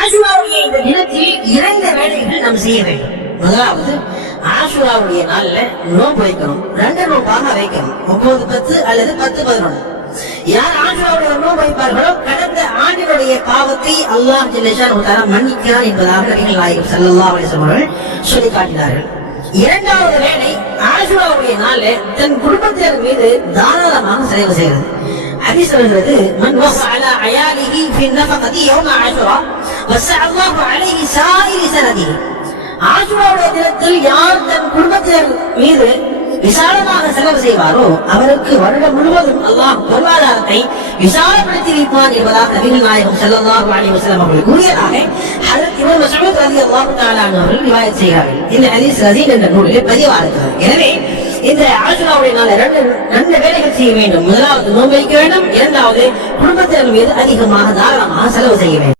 ஆஷுராவுடைய இந்த தினத்தில் 2 வேலைகள் நாம் செய்ய வேண்டும். முதலாவது, ஆஷுராவுடைய நாள்ல நோன்பு வைக்கணும். 2 நோம்பாக வைக்கணும். 9, 10 அல்லது 10, 11. யார் ஆஷுராவுடைய நோன்பு வைப்பார்களோ கடந்த ஆண்டினுடைய பாவத்தை அல்லாஹ் ஜல்ல ஷானஹு மன்னிக்கிறான் என்பதாக நபிகள் நாயகம் ஸல்லல்லாஹு அலைஹி வஸல்லம் அவர்கள் சொல்லி காட்டினார்கள். 2வது வேலை, ஆஷுராவுடைய நாள்ல தன் குடும்பத்தினர் மீது தாராளமாக செலவு செய்வது. ஹதீஸ் சொல்கிறது, மன் வஸ அலா அயாலிஹி ஃபி நஃபகதி யௌம ஆஷுரா வஸஅ அல்லாஹு அலைஹி ஸாயிரி ஸனதிஹி. ஆஷுராவுடைய தினத்தில் யார் தன் குடும்பத்தினர் மீது விசாலமாக செலவு செய்வாரோ அவருக்கு வருடம் முழுவதும் அல்லாஹ் பொருளாதாரத்தை விசாலப்படுத்தி வைப்பான் என்பதாக நபிகள் நாயகம் ஸல்லல்லாஹு அலைஹி வஸல்லம் அவர்கள் கூறியதாக ஹஜ்ரத் இப்னு மஸ்ஊத் ரலியல்லாஹு தஆலா அன்ஹு அவர்கள் ரிவாயத் செய்கிறார்கள். இந்த ஹதீஸ் ரஸீல் என்ற நூலிலே பதிவாக இருக்கிறது. எனவே இந்த ஆஷுராவுடைய நாள் 2 வேலைகள் செய்ய வேண்டும். முதலாவது நோன்பு வைக்க வேண்டும். 2வது குடும்பத்தினர் மீது அதிகமாக தாராளமாக செலவு செய்ய வேண்டும்.